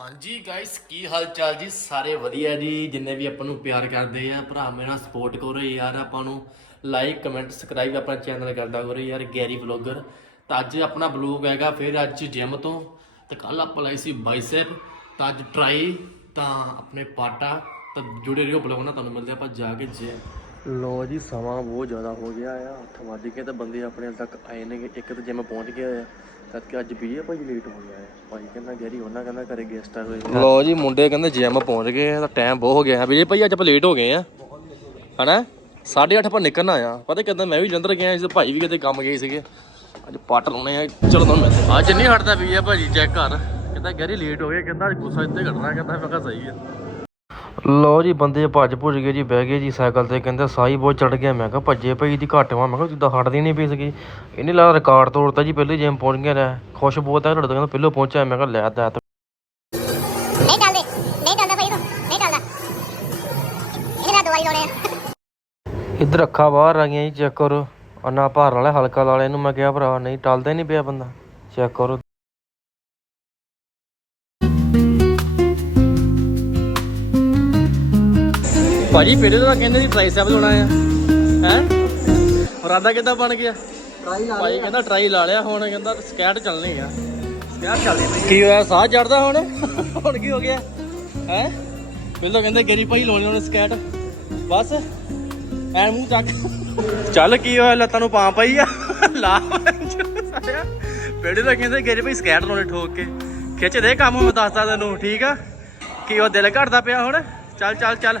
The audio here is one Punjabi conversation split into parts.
ਹਾਂਜੀ ਗਾਇਸ ਕੀ ਹਾਲ ਚਾਲ ਜੀ? ਸਾਰੇ ਵਧੀਆ ਜੀ, ਜਿੰਨੇ ਵੀ ਆਪਾਂ ਨੂੰ ਪਿਆਰ ਕਰਦੇ ਆ। ਭਰਾ ਮੇਰਾ ਸਪੋਰਟ ਕਰੋ ਯਾਰ, ਆਪਾਂ ਨੂੰ ਲਾਈਕ ਕਮੈਂਟ ਸਬਸਕ੍ਰਾਈਬ ਆਪਣਾ ਚੈਨਲ ਕਰਦਾ ਕਰੋ ਯਾਰ, ਗੈਰੀ ਵਲੌਗਰ ਤਾਂ ਅੱਜ ਆਪਣਾ ਬਲੌਗ ਹੈਗਾ ਫਿਰ ਅੱਜ ਜਿਮ ਤੋਂ। ਤੇ ਕੱਲ ਆਪਾਂ ਲਾਈ ਸੀ ਬਾਈਸੈਪ ਤਾਂ ਅੱਜ ਟਰਾਈ ਤਾਂ ਆਪਣੇ ਪਾਟਾ, ਤਾਂ ਜੁੜੇ ਰਹੋ ਬਲੌਗ ਨਾਲ, ਤੁਹਾਨੂੰ ਮਿਲਦੇ ਆਪਾਂ ਜਾ ਕੇ ਜਿਮ ਲੋ ਜੀ ਸਮਾਂ ਬਹੁਤ ਜ਼ਿਆਦਾ ਹੋ ਗਿਆ ਆ। 8 ਵਜ ਕੇ ਤਾਂ ਬੰਦੇ ਆਪਣੇ ਹਾਲੇ ਤੱਕ ਆਏ ਨੇ ਇੱਕ ਤਾਂ ਜਿਮ ਪਹੁੰਚ ਗਿਆ ਆ। ਤਦ ਕਿ ਅੱਜ ਵੀ ਭਾਈ ਲੇਟ ਹੋ ਗਿਆ ਹੈ ਭਾਈ ਕਹਿੰਦਾ ਗੈਰੀ ਉਹਨਾਂ ਕਹਿੰਦਾ ਘਰੇ ਗੈਸਟ ਆ ਹੋਏ ਲੋ ਜੀ ਮੁੰਡੇ ਕਹਿੰਦੇ ਜਿਮ ਪਹੁੰਚ ਗਏ ਆ ਤਾਂ ਟਾਈਮ ਬਹੁਤ ਹੋ ਗਿਆ ਵੀਰੇ ਭਾਈ ਅੱਜ ਆਪਾਂ ਲੇਟ ਹੋ ਗਏ ਆ। ਹਨਾ? 8:30 ਆਪਾਂ ਨਿਕਲਣਾ ਆ। ਪਤਾ ਕਿਦਾਂ ਮੈਂ ਵੀ ਜਲੰਧਰ ਗਿਆ ਸੀ ਤੇ ਭਾਈ ਵੀ ਕਿਤੇ ਕੰਮ ਗਏ ਸੀਗੇ। ਅੱਜ ਪੱਟ ਲਾਉਣੇ ਆ। ਚਲੋ ਤੁਹਾਨੂੰ ਮੈਂ ਅੱਜ ਨਹੀਂ ਹਟਦਾ ਵੀ ਆ ਭਾਜੀ ਚੈੱਕ ਕਰ। ਕਹਿੰਦਾ ਗੈਰੀ ਲੇਟ ਹੋ ਗਿਆ ਕਹਿੰਦਾ ਅੱਜ ਗੁੱਸਾ ਇੱਥੇ ਕੱਢਣਾ ਕਹਿੰਦਾ ਮੈਂ ਕਿਹਾ ਸਹੀ ਆ। ਲੋ ਜੀ ਬੰਦੇ ਭੱਜ ਭੁੱਜ ਗਏ ਜੀ ਬਹਿ ਗਏ ਜੀ ਸਾਈਕਲ ਤੇ ਕਹਿੰਦੇ ਸਾਈ ਬਹੁਤ ਚੜ ਗਿਆ। ਮੈਂ ਕਿਹਾ ਭੱਜੇ ਪਈ ਦੀ ਘੱਟ ਵਾ। ਮੈਂ ਕਿਹਾ ਜਿੱਦਾਂ ਹਟਦੀ ਨਹੀਂ ਪਈ ਸੀਗੀ। ਇਹਨੇ ਲਾ ਰਿਕਾਰਡ ਤੋੜਤਾ ਜੀ ਪਹਿਲੇ ਜਿਮ ਪਹੁੰਚ ਗਿਆ ਰਿਹਾ। ਖੁਸ਼ ਬਹੁਤ ਹੈ ਤੁਹਾਡੇ ਤੋਂ ਕਹਿੰਦਾ ਪਹਿਲਾਂ ਪਹੁੰਚਿਆ ਮੈਂ ਕਿਹਾ ਲੈ ਤਾ ਨਹੀਂ ਚੱਲਦੇ ਨਹੀਂ ਚੱਲਦਾ ਭਾਈ ਤੋਂ ਨਹੀਂ ਚੱਲਦਾ। ਇਹਨੇ ਨਾਲ ਦਵਾਈ ਆ। ਇੱਧਰ ਅੱਖਾਂ ਬਾਹਰ ਆ ਗਈਆਂ ਜੀ ਚੈੱਕ ਕਰੋ। ਅੰਨਾ ਭਾਰ ਵਾਲਾ ਹਲਕਾ ਵਾਲੇ ਨੂੰ ਮੈਂ ਕਿਹਾ ਭਰਾ ਨਹੀਂ ਟਲਦਾ ਨਹੀਂ ਪਿਆ ਬੰਦਾ। ਚੈੱਕ ਕਰੋ। ਭਾਜੀ ਪਹਿਲੇ ਤਾਂ ਕਹਿੰਦੇ ਵੀ ਪ੍ਰਾਈਸ ਅਪ ਲਾਉਣਾ ਆ। ਹੈ? ਮੁਰਾਦਾ ਕਿੱਦਾਂ ਬਣ ਗਿਆ? ਟਰਾਈ ਲਾ ਭਾਈ ਕਹਿੰਦਾ ਟਰਾਈ ਲਾ ਲਿਆ ਹੁਣ ਕਹਿੰਦਾ ਸਕੈਟ ਚੱਲਣੀ ਆ। ਸਕੈਟ ਚੱਲਦੀ ਪਈ ਕੀ ਹੋਇਆ? ਸਾਹ ਚੜਦਾ ਹੁਣ? ਹੁਣ ਕੀ ਹੋ ਗਿਆ? ਹੈ? ਪਹਿਲਾਂ ਕਹਿੰਦੇ ਗਰੀ ਭਾਈ ਲਾਉਣੇ ਉਹਨੇ ਸਕੈਟ ਬਸ ਐ ਮੂੰਹ ਚੱਕ। ਚੱਲ ਕੀ ਹੋਇਆ? ਲੱਤਾਂ ਨੂੰ ਪਾਂ ਪਈ ਆ। ਲਾ। ਸਾਰਿਆ ਤਾਂ ਕਹਿੰਦੇ ਗਰੀ ਭਾਈ ਸਕੈਟ ਲਾਉਣੇ ਠੋਕ ਕੇ। ਖਿੱਚ ਦੇ ਕੰਮ ਮੈਂ ਦੱਸਦਾ ਤੈਨੂੰ ਠੀਕ ਆ? ਕੀ ਉਹ ਦਿਲ ਘੜਦਾ ਪਿਆ ਹੁਣ? ਚੱਲ ਚੱਲ ਚੱਲ।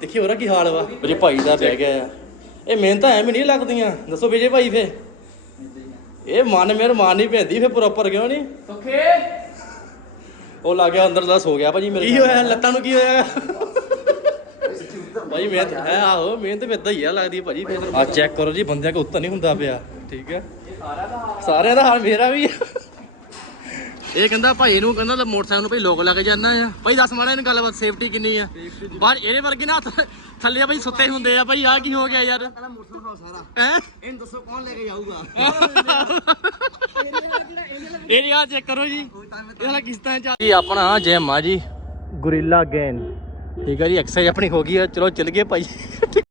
ਦੇਖੀ ਹੋਰਾ ਕੀ ਹਾਲ ਵਾ? ਮੇਰੇ ਭਾਈ ਦਾ ਬਹਿ ਗਿਆ ਆ। ਇਹ ਮਿਹਨਤਾਂ ਐਵੇਂ ਨਹੀਂ ਲੱਗਦੀਆਂ। ਦੱਸੋ ਵਿਜੇ ਭਾਈ ਫੇ ਇਹ ਮਨ ਮੇਰ ਮਾਨ ਨਹੀਂ ਪੈਂਦੀ ਫੇ ਪ੍ਰੋਪਰ ਕਿਉਂ ਨਹੀਂ? ਓਕੇ ਉਹ ਲੱਗ ਗਿਆ ਅੰਦਰ ਦਾ ਸੋ ਗਿਆ ਭਾਜੀ ਮੇਰੇ ਕੀ ਹੋਇਆ? ਲੱਤਾਂ ਨੂੰ ਕੀ ਹੋਇਆ? ਭਾਈ ਮਿਹਨਤ ਹੈ ਆਹੋ ਮਿਹਨਤ ਵੀ ਇਦਾਂ ਹੀ ਆ ਲੱਗਦੀ ਭਾਜੀ ਫੇਰ। ਆ ਚੈੱਕ ਕਰੋ ਜੀ ਬੰਦਿਆਂ ਕੋ ਉੱਤਰ ਨਹੀਂ ਹੁੰਦਾ ਪਿਆ। ਠੀਕ ਹੈ। ਸਾਰਿਆਂ ਦਾ ਹਾਲ ਮੇਰਾ ਵੀ ਆ। ਇਹ ਕਹਿੰਦਾ ਭਾਈ ਨੂੰ ਕਹਿੰਦਾ ਲੈ ਮੋਟਰਸਾਈਕਲ ਨੂੰ ਭਾਈ ਲੋਕ ਲਾ ਕੇ ਜਾਣਾ ਆ। ਭਾਈ ਦੱਸ ਮਾੜਾ ਇਹਨਾਂ ਗੱਲਬਾਤ ਸੇਫਟੀ ਕਿੰਨੀ ਆ? ਬਾਹਰ ਇਹਦੇ ਵਰਗੇ ਨਾ ਹੱਥ ਥੱਲੇ ਭਾਈ ਸੁੱਤੇ ਹੁੰਦੇ ਆ ਭਾਈ ਆ ਕੀ ਹੋ ਗਿਆ ਯਾਰ? ਪਹਿਲਾਂ ਮੋਟਰਸਾਈਕਲ ਸਾਰਾ। ਹੈਂ? ਇਹਨੂੰ ਦੱਸੋ ਕੌਣ ਲੈ ਕੇ ਜਾਊਗਾ? ਇਹਦੀ ਆ ਚੈੱਕ ਕਰੋ ਜੀ। ਇਹਦਾ ਕਿਸ਼ਤਾਂ ਚ ਜੀ ਆਪਣਾ ਜਿਮ ਆ ਜੀ। ਗੁਰੀਲਾ ਗੇਨ ਠੀਕ ਆ ਜੀ ਐਕਸਰਸਾਈਜ਼ ਆਪਣੀ ਹੋ ਗਈ ਆ। ਚਲੋ ਚੱਲ ਗਏ ਭਾਈ।